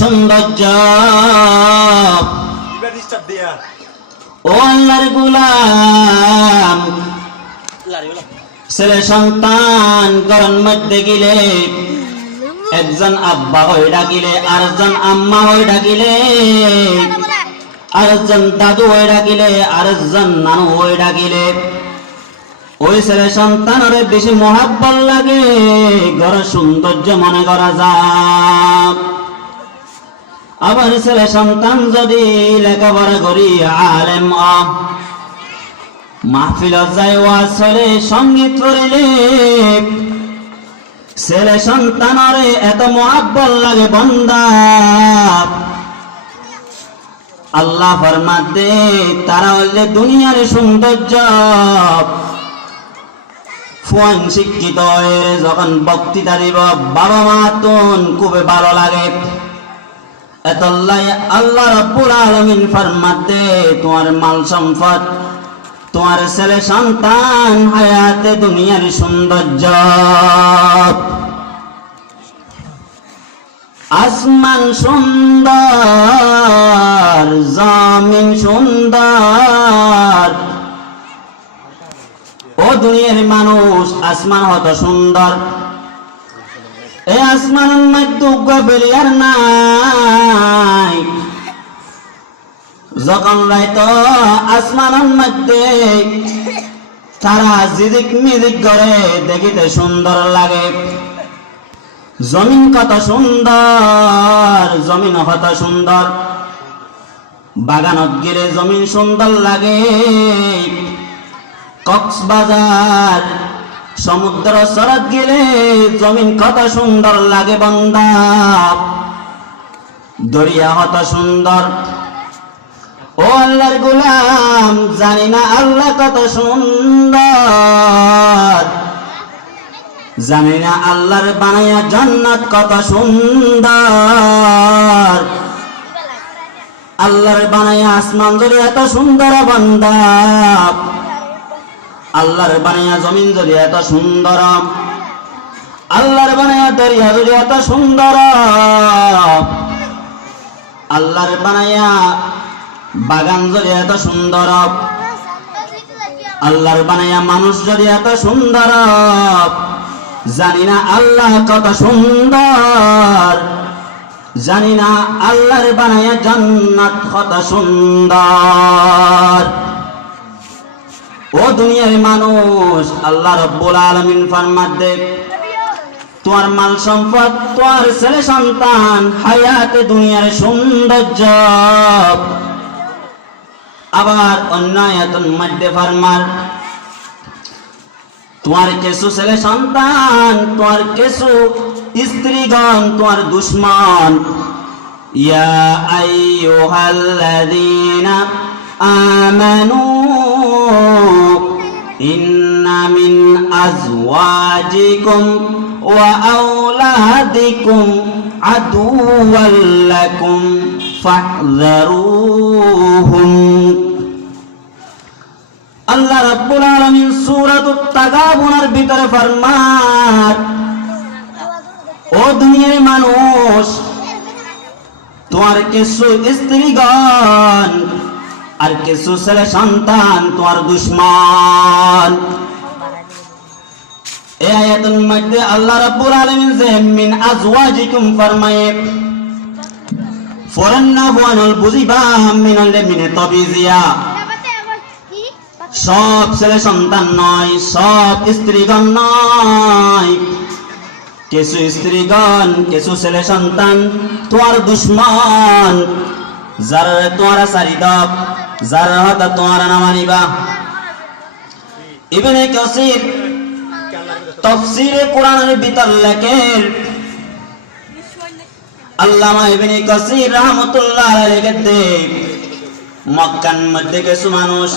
সৌন্দর্য। ও আল্লাহর গোলাম, ছেলে সন্তান ঘরের মধ্যে গেলে একজন আব্বা হয়ে ডাকিলে, আরেকজন আম্মা হয়ে ডাকিলে, আরেকজন দাদু হয়ে ডাকিলে, আরেকজন নানু হয়ে ডাকিলে ওই ছেলে সন্তানের বেশি মহাব্বত লাগে, ঘরের সৌন্দর্য মনে করা যায়। আবার ছেলে সন্তান যদি লেখাপড়া করি আলেম মাহফিলত যায় ওয়াজ চলে সঙ্গীত করিলে ছেলে সন্তানরে এত মহাব্বত লাগে বান্দা। আল্লাহ ফরমাতে তারা হইলে দুনিয়ার সৌন্দর্য। ফুয়ান শিক্ষিত হয়ে যখন বক্তৃতা দিব বাবা মা তোন খুবই ভালো লাগে। এতল্লাই আল্লাহ রাব্বুল আলামিন ফরমাতে তোমার মাল সম্পদ, তোমার ছেলে সন্তান হায়াতে দুনিয়ার সৌন্দর্য। আসমান সুন্দর, জমিন সুন্দর। ও দুনিয়ার মানুষ, আসমান হত সুন্দর, এই আসমানের মধ্যে গভীর নাই। যখন রাইত আসমানের মধ্যে তারা জিদিক মিদিক করে দেখিতে সুন্দর লাগে। জমিন কত সুন্দর, জমিন কত সুন্দর। বাগানত গেলে জমিন সুন্দর লাগে। কক্সবাজার সমুদ্র সরাত গেলে জমিন কত সুন্দর লাগে বান্দা। দরিয়া কত সুন্দর। ও আল্লাহর গোলাম, জানি না আল্লাহ কত সুন্দর, জানি না আল্লাহর বানায়া জান্নাত কত সুন্দর। আল্লাহর বানায়া আসমান যদি এত সুন্দর বান্দা, আল্লাহর বানায়া জমিন যদি এত সুন্দর, আল্লাহর বানায়া দরিয়া যদি এত সুন্দর, আল্লাহর বানায়া বাগান যদি এত সুন্দর, আল্লাহর বানায়া মানুষ যদি এত সুন্দর, জানি না আল্লাহ কত সুন্দর, জানি না আল্লাহর বানায়া জান্নাত কত সুন্দর। ও দুনিয়ার মানুষ, আল্লাহ রাব্বুল আলামিন ফরমাতে তোমার মাল সম্পদ, তোমার ছেলে সন্তান হায়াতে দুনিয়ার সৌন্দর্য। আবার অন্য আয়াতের মধ্যে ফরমান তোমার কিছু ছেলে সন্তান, তোমার কিছু স্ত্রীগণ তোমার দুশ্মন। ইয়া আইয়ুহাল্লাযীনা আমানু ইন্না মিন আজওয়াজিকুম ওয়া আওলাদিকুম আদুওয়াল লাকুম ফাহযারুহুম। আল্লাহ রাব্বুল আলামিন সূরাতুত তাগাবুনের ভিতরে ফরমান ও দুনিয়ার মানুষ, তোমার কিছু স্ত্রীগণ আর কিছু ছেলে সন্তান তোমার দুশ্মন। এই আয়াতের মধ্যে আল্লাহ রাব্বুল আলামিন যে মিন আজওয়াজিকুম ফরমায়ে ফরান্না ওয়ানুল বুজিবা মিনাল মিনে তাবিজিয়া, সব ছেলে সন্তান নয়, সব স্ত্রীগণ নয়, কিছু স্ত্রীগণ কিছু ছেলে সন্তান তোমার দুশ্মন। যারা তোমার সারিদব, যারা হতা তোমার না মানিবা। ইবনে কাসির তাফসীরে কোরআনের ভিতর লেখেন, আল্লামা ইবনে কাসির রাহমাতুল্লাহ আলাইহি মক্কার মধ্যে কিছু মানুষ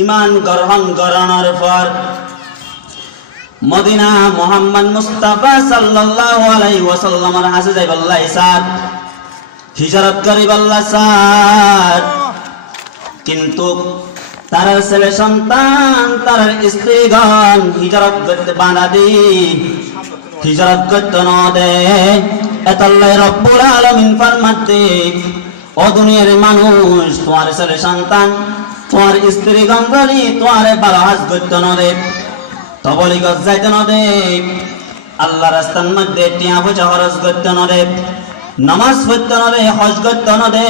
ঈমান গ্রহণ করানোর পর মদিনা মুহাম্মদ মুস্তাফা সাল্লাল্লাহু আলাইহি ওয়াসাল্লামের কাছে যাইবাল্লাহ ইসাদ হিজরত করিবাল্লাহ সাদ। কিন্তু তার ছেলে সন্তান তার স্ত্রীগণ হিজরত করতে বাধা দি, হিজরত করতে না দে। এতাল্লাহ রব্বুল আলামিন ফরমাতে ও দুনিয়ার মানুষ তোমার ছেলে সন্তান তোমার স্ত্রী গন্ধরি তোমার ভালো হাজ করতে নদে তবলি গজ যাইতে নদে আল্লাহ রাস্তার মধ্যে টিয়া পয়সা খরচ করতে নদে নামাজ পড়তে নদে হজ করতে নদে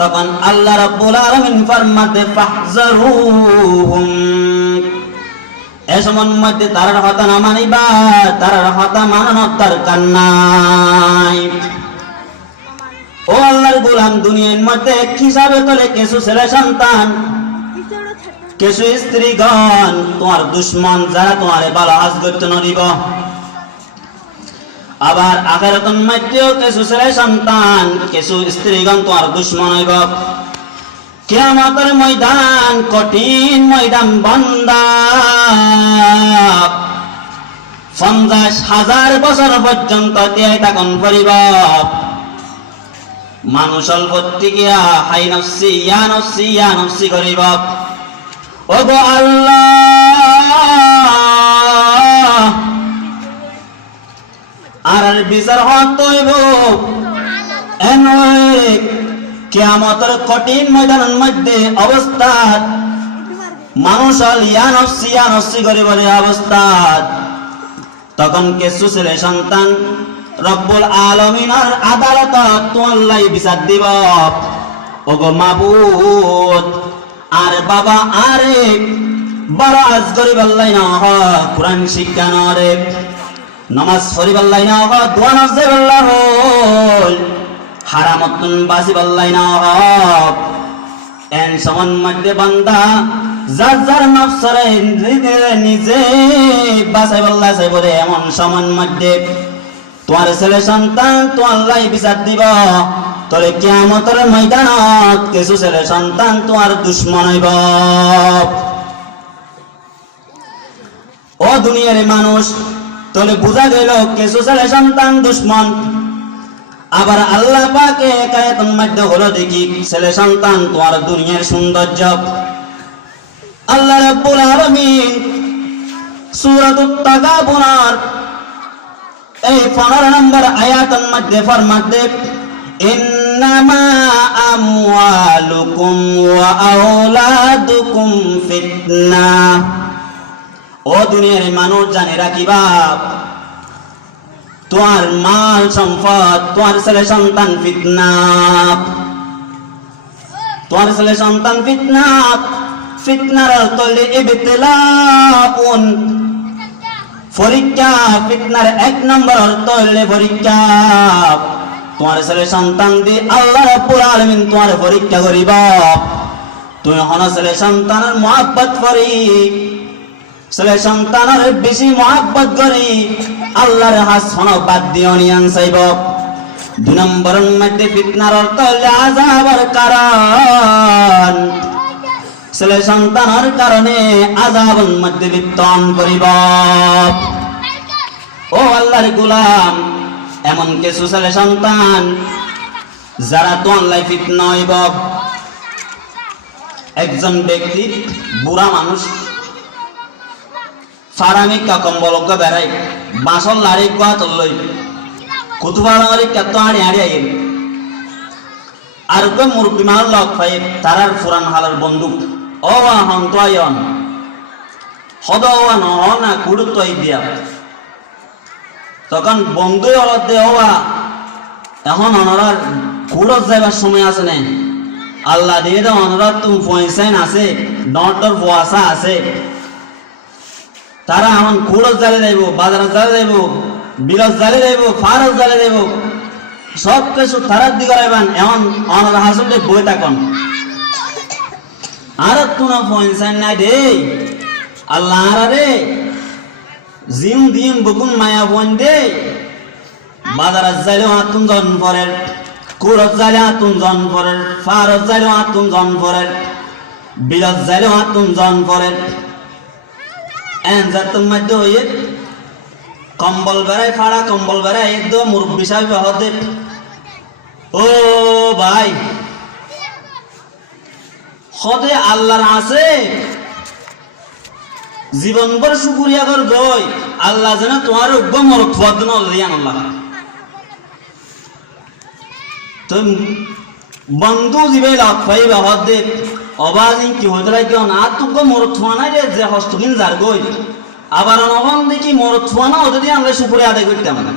তখন আল্লাহ রাব্বুল আলামিন ফরমাতে ফাহজারুহুম এ সময়ের মধ্যে তারার কথা না মানিবা তারার কথা মানানোর দরকার নাই। ও আল্লাহর গোলাম দুনিয়ার মধ্যে হিসাবে তোলে কিছু ছেলে সন্তান কিছু স্ত্রীগণ তোমার দুশ্মন যারা তোমার ভালো হাজ করতে নদিব আবার আখিরাতের মধ্যেও কিছু ছেলে সন্তান কিছু স্ত্রীগণ তোমার দুশ্মন হইব কিয়ামতের ময়দান কঠিন ময়দান বান্দা 50,000 বছর পর্যন্ত তিয়াই থাকুন পরিব মানুষ অল্প গিয়া হাই নফসি ইয়া নফসি ইয়া নফসি করিব ওগো আল্লাহ আর বিচার হইব কিয়ামতের কঠিন ময়দানের মধ্যে অবস্থা মানুষ ইয়া নফসি করিব অবস্থা তখন কিছু ছেলে সন্তান রব্বুল আলামিনের আদালত তোমাল্লাই বিচার দিব ওগো মাবুদ আর বাবা আরে বড় আজ করিবাল্লাই না হ কোরআন শিক্ষা নরে নামাজ পড়িবাল্লাই না হ দোয়া নজেবাল্লাহ হল হারামতুন বাজিবাল্লাই না হ এন সমান মধ্যে বান্দা যার যার নফসরে নিজে বাঁচাইবাল্লাহ চাইবরে এমন সমান মধ্যে তোমার ছেলে সন্তান তোমাল্লাই বিচার দিব তলে কিয়ামতের ময়দানত কিছু ছেলে সন্তান তোমার দুশ্মন হইব। ও দুনিয়ার মানুষ তলে বুঝা গেল কিছু ছেলে সন্তান দুশ্মন আবার আল্লাহ পাকে কায়াতের মধ্যে হলো দেখি ছেলে সন্তান তোমার দুনিয়ার সৌন্দর্য আল্লাহ রাব্বুল আলামিন সূরাতুত তাগাবুনের এই 15 নম্বর আয়াতের মধ্যে ফরমাতে ইন্নামা আমওয়ালুকুম ওয়া আওলাদুকুম ফিতনা ও দুনিয়ার মানুষ জানে রাখিবা তোমার মাল সম্পদ তোমার ছেলে সন্তান ফিতনা তোমার ছেলে সন্তান ফিতনা ফিতনার তলে ইবতিলাউন পরীক্ষা ফিতনার 1 নম্বর অর্থ হইলে পরীক্ষা তোমার ছেলে সন্তান দি আল্লাহ রাব্বুল আলামিন তোমার পরীক্ষা করিব তুমি হন ছেলে সন্তানের মহব্বত করি ছেলে সন্তানের বেশি মহব্বত করি আল্লাহর হাসন বাদ দিও নিয়ান চাইব 2 নম্বরের মধ্যে ফিতনার অর্থ হইলে আযাবের কারণ ছেলে সন্তানের কারণে আযাবের মধ্যে লিপ্তন করিব। ও আল্লাহর গোলাম এমন কিছু ছেলে সন্তান যারা তোমার ফিতনা হইব একজন ব্যক্তি বুড়া মানুষ ফারামিকা কম্বলক বেড়াই বাঁশর লাড়ি কোয়া তল্লই কুতুবাড়ি কেত হাড়ি হাড়ি আইন আর কই মুরব্বী মানুষ লগ পাই তারার ফুরান হালার বন্দুক ও হন্ত আয়ন হদ না কুড়ুত দিয়া তখন বন্ধু অলপ দে এখন অনরার কুড়ত যাইবার সময় আছে না আল্লাহ দিয়ে দে অনরার তুমি পয়সাইন আছে নটর পয়সা আছে তারা এখন কুড়ত জ্বালে যাইব বাজারে জ্বালে যাইব বিরত জ্বালে যাইব ফারত জ্বালে যাইব সব কিছু তারার দিকে রাইবান এখন অনরা হাসলে বই থাকুন আর কোনো পয়সাইন নাই দে আল্লাহ রে জিম দিম বকুন মায়া বন দে বাজারে যাইলে আতুন জন পরের কুড়ত যাইলে আতুন জন পরের ফারত যাইলে আতুন জন পরের বিরত যাইলে আতুন জন পরের এন জাতুন মধ্যে হইয়ে কম্বল বেড়াই ফাড়া কম্বল বেড়াই একদম মুরব্বী সাহেব হতে ও ভাই হদে আল্লাহর আছে জীবন ভর শুকরিয়া কর গই আল্লাহ যেন তোমার উগ্র মরক ফদন দিয়ান আল্লাহ তো বন্ধু জিবে লাভ পাই বাবার দে অবাজিং কি হইতে লাগে না তুক মর থুয়া নাই রে যে হস্তমিন যার গই আবার অনবন দেখি মর থুয়া না ওদের দিয়ে আমরা সুপুরে আদায় করতাম না